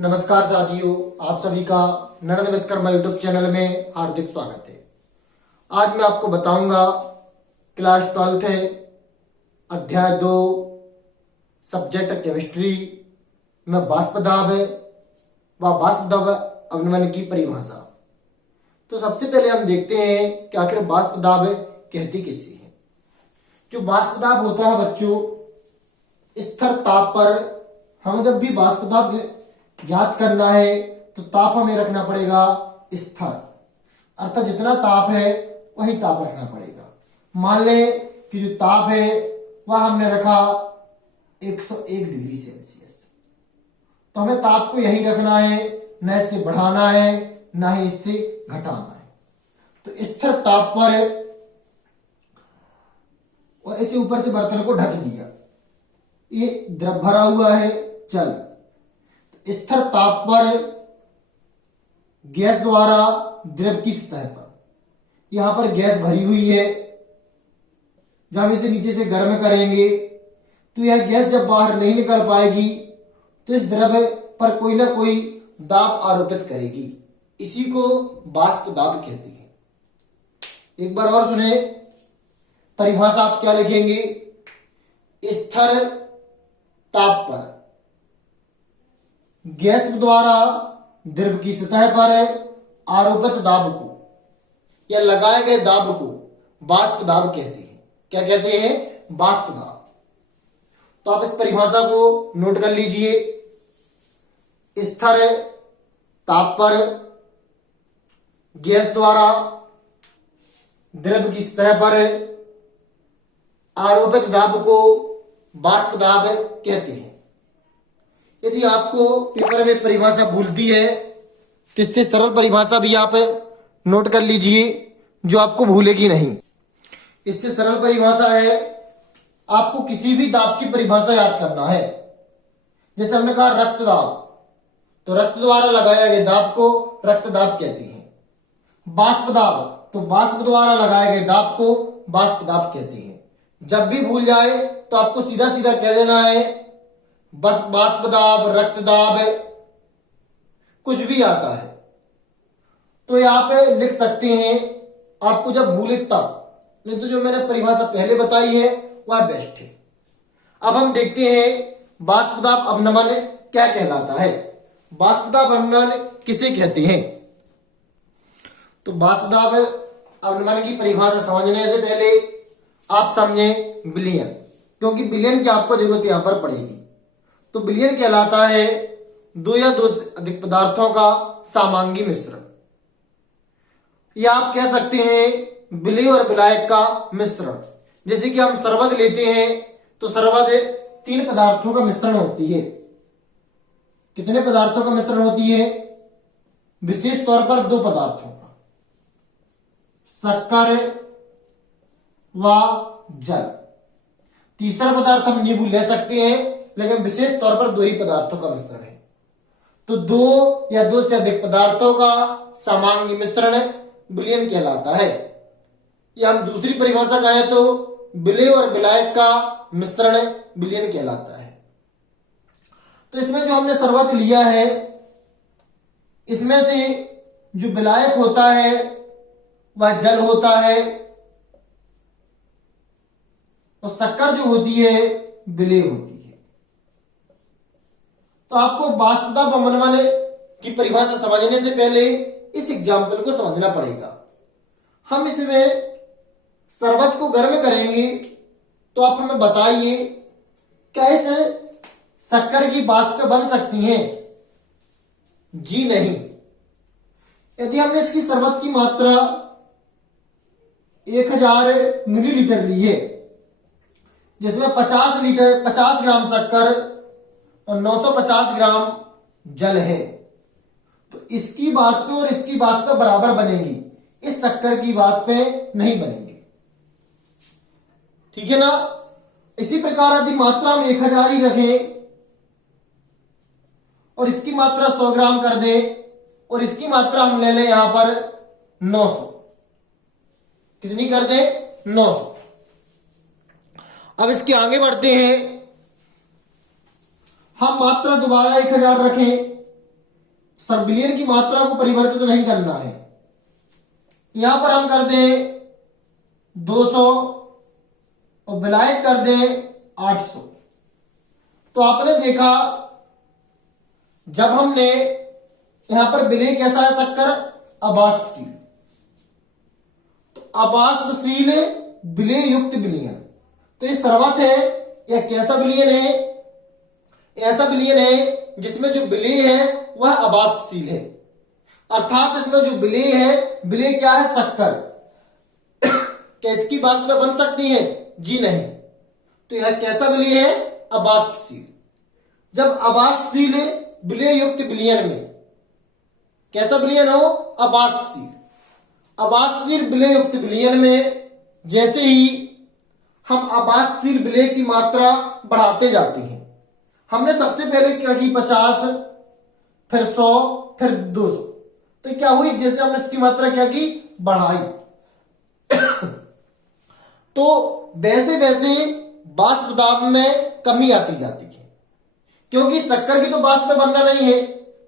नमस्कार साथियों, आप सभी का नर्मद विश्वकर्मा यूट्यूब चैनल में हार्दिक स्वागत है। आज मैं आपको बताऊंगा क्लास 12 है, अध्याय 2, सब्जेक्ट केमिस्ट्री में वाष्प दाब व वाष्प दाब अवनमन की परिभाषा। तो सबसे पहले हम देखते हैं कि आखिर वाष्प दाब कहती किसे है। जो वाष्प दाब होता है बच्चों, स्थिर ताप पर हमें जब भी वाष्प दाब ज्ञात करना है तो ताप हमें रखना पड़ेगा स्थिर, अर्थात जितना ताप है वही ताप रखना पड़ेगा। मान लें कि जो ताप है वह हमने रखा 101 डिग्री सेल्सियस, तो हमें ताप को यही रखना है, न इससे बढ़ाना है न ही इससे घटाना है। तो स्थिर ताप पर और इसे ऊपर से बर्तन को ढक दिया, ये द्रव भरा हुआ है जल। स्थिर ताप पर गैस द्वारा द्रव की सतह पर, यहां पर गैस भरी हुई है, जब हम इसे नीचे से गर्म करेंगे तो यह गैस जब बाहर नहीं निकल पाएगी तो इस द्रव पर कोई ना कोई दाब आरोपित करेगी, इसी को वाष्प दाब कहते हैं। एक बार और सुने, परिभाषा आप क्या लिखेंगे? स्थिर ताप पर गैस द्वारा द्रव की सतह पर आरोपित दाब को या लगाए गए दाब को वाष्प दाब कहते हैं। क्या कहते हैं? वाष्प दाब। तो आप इस परिभाषा को नोट कर लीजिए। स्थिर ताप पर गैस द्वारा द्रव की सतह पर आरोपित दाब को वाष्प दाब कहते हैं। यदि आपको पेपर में परिभाषा भूलती है तो इससे सरल परिभाषा भी आप नोट कर लीजिए जो आपको भूलेगी नहीं। इससे सरल परिभाषा है, आपको किसी भी दाब की परिभाषा याद करना है। जैसे हमने कहा रक्त दाब, तो रक्त द्वारा लगाया गया दाब को रक्त दाब कहते हैं। वाष्प दाब, तो वाष्प द्वारा लगाए गए दाब को वाष्प दाब कहते हैं। जब भी भूल जाए तो आपको सीधा सीधा कह देना है बस वाष्प दाब, रक्त दाब, कुछ भी आता है तो यहां पे लिख सकते हैं, आपको जब भूले तब। नहीं तो जो मैंने परिभाषा पहले बताई है वह बेस्ट है। अब हम देखते हैं वाष्प दाब अवनमन क्या कहलाता है। वाष्प दाब अवनमन किसे कहते हैं? तो वाष्प दाब अवनमन की परिभाषा समझने से पहले आप समझें विलयन, क्योंकि विलयन की आपको जरूरत यहां पर पड़ेगी। तो विलयन कहलाता है दो या दो से अधिक पदार्थों का सामांगी मिश्रण, या आप कह सकते हैं विलय और विलायक का मिश्रण। जैसे कि हम शरबत लेते हैं तो शरबत 3 पदार्थों का मिश्रण होती है। कितने पदार्थों का मिश्रण होती है? विशेष तौर पर 2 पदार्थों का, शक्कर व जल। तीसरा पदार्थ हम नींबू ले सकते हैं, लेकिन विशेष तौर पर 2 ही पदार्थों का मिश्रण है। तो 2 या 2 से अधिक पदार्थों का सामांगी मिश्रण विलयन कहलाता है। या हम दूसरी परिभाषा कहें तो विलय और विलायक का मिश्रण विलयन कहलाता है। तो इसमें जो हमने शरबत लिया है, इसमें से जो विलायक होता है वह जल होता है, और शक्कर जो होती है विलय होती है। तो आपको वाष्प दाब अवनमन की परिभाषा समझने से पहले इस एग्जाम्पल को समझना पड़ेगा। हम इसमें शरबत को गर्म करेंगे तो आप हमें बताइए क्या इस शक्कर की वाष्प बन सकती हैं? जी नहीं। यदि हमने इसकी शरबत की मात्रा 1000 मिलीलीटर ली है, जिसमें 50 ग्राम शक्कर और 950 ग्राम जल है, तो इसकी वाष्प और इसकी वाष्प बराबर बनेगी, इस शक्कर की वाष्प नहीं बनेंगी। ठीक है ना? इसी प्रकार यदि मात्रा हम 1000 ही रखें और इसकी मात्रा 100 ग्राम कर दें और इसकी मात्रा हम ले लें यहां पर 900, कितनी कर दें? 900। अब इसके आगे बढ़ते हैं, हम मात्रा दोबारा 1000 रखें विलयन की मात्रा को परिवर्तित नहीं करना है। यहां पर हम कर दें 200 और विलायक कर दें 800। तो आपने देखा जब हमने यहां पर विलय कैसा है शक्कर अबाष्पशील, तो अबाष्पशील विलय युक्त विलयन। तो ये सर्वत है, यह कैसा विलयन है? ऐसा विलयन है जिसमें जो विलय है वह अबाष्पशील है, अर्थात इसमें जो विलय है, विलय क्या है शक्कर। क्या इसकी वाष्प बन सकती है? जी नहीं। तो यह कैसा विलय है? अबाष्पशील। जब अबाष्पशील विलय युक्त विलयन में कैसा विलयन हो? अबाष्पशील। अबाष्पशील विलय युक्त विलयन में जैसे ही हम अबाष्पशील विलय की मात्रा बढ़ाते जाते हैं, हमने सबसे पहले क्या की 50, फिर 100, फिर 200, तो क्या हुई? जैसे हमने इसकी मात्रा क्या की? बढ़ाई। तो वैसे वैसे वाष्प दाब में कमी आती जाती है, क्योंकि शक्कर की तो वाष्प में बनना नहीं है।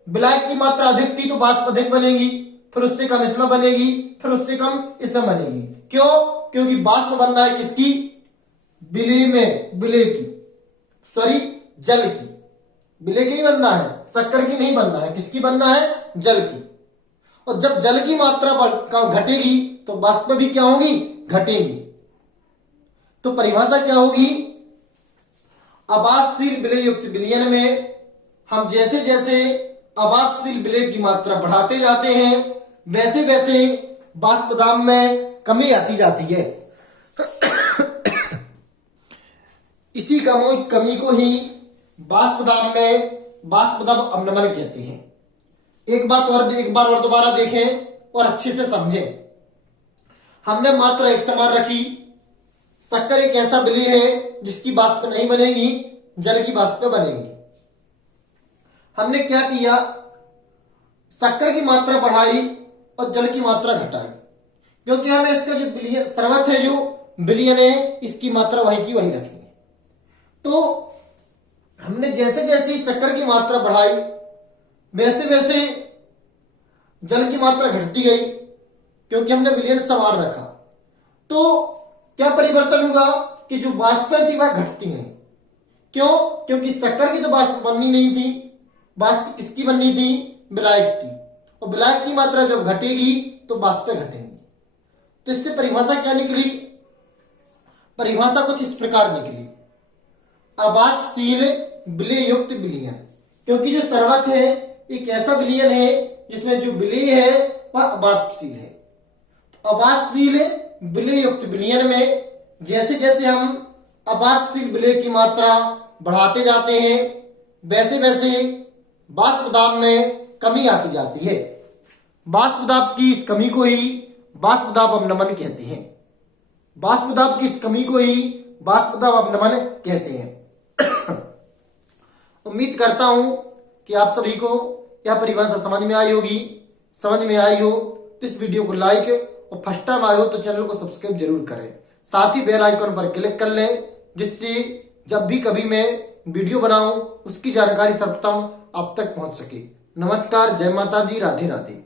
विलायक की मात्रा अधिक थी तो वाष्प अधिक बनेगी, फिर उससे कम इसमें बनेगी, फिर उससे कम इसमें बनेगी। क्यों? क्योंकि वाष्प बनना है किसकी? विलय में, विलय की, सॉरी जल की। विलय की नहीं बनना है, शक्कर की नहीं बनना है, किसकी बनना है? जल की। और जब जल की मात्रा घटेगी तो वाष्प भी क्या होगी? घटेगी। तो परिभाषा क्या होगी? अबाष्पशील विलय युक्त विलयन में हम जैसे जैसे अबाष्पशील विलय की मात्रा बढ़ाते जाते हैं, वैसे वैसे वाष्प दाब में कमी आती जाती है। इसी कमी को ही वाष्प दाब में वाष्प दाब अवनमन कहते हैं। एक बार और दोबारा देखें और अच्छे से समझें। हमने मात्रा एक समान रखी। शक्कर एक ऐसा विलय है जिसकी वाष्प नहीं बनेगी, जल की वाष्प बनेगी। हमने क्या किया? शक्कर की मात्रा बढ़ाई और जल की मात्रा घटाई, क्योंकि हमें इसका जो विलयन सर्वत है, जो विलयन है, इसकी मात्रा वही की वही रखेंगे। तो हमने जैसे जैसे शक्कर की मात्रा बढ़ाई, वैसे वैसे जल की मात्रा घटती गई, क्योंकि हमने विलयन समान रखा। तो क्या परिवर्तन हुआ कि जो वाष्पें थी वह घटती हैं। क्यों? क्योंकि शक्कर की तो वाष्प बननी नहीं थी, वाष्प किसकी बननी थी? विलायक की। और विलायक की मात्रा जब घटेगी तो वाष्पें घटेंगी। तो इससे परिभाषा क्या निकली? परिभाषा कुछ इस प्रकार निकली, अबाष्पशील विलय युक्त विलयन। क्योंकि जो सर्वत है एक ऐसा विलयन है जिसमें जो विलय है वह अबाष्पशील है। तो अबाष्पशील विलय युक्त विलयन में जैसे जैसे हम अबाष्पशील विलय की मात्रा बढ़ाते जाते हैं, वैसे वैसे वाष्प दाब में कमी आती जाती है। वाष्प दाब की इस कमी को ही वाष्प दाब अवनमन कहते हैं। वाष्प दाब की इस कमी को ही वाष्प दाब अवनमन कहते हैं। उम्मीद करता हूं कि आप सभी को यह परिभाषा समझ में आई होगी। समझ में आई हो तो इस वीडियो को लाइक और फर्स्ट टाइम आए हो तो चैनल को सब्सक्राइब जरूर करें। साथ ही बेल आइकन पर क्लिक कर लें, जिससे जब भी कभी मैं वीडियो बनाऊं उसकी जानकारी सर्वप्रथम आप तक पहुंच सके। नमस्कार, जय माता दी, राधे राधे।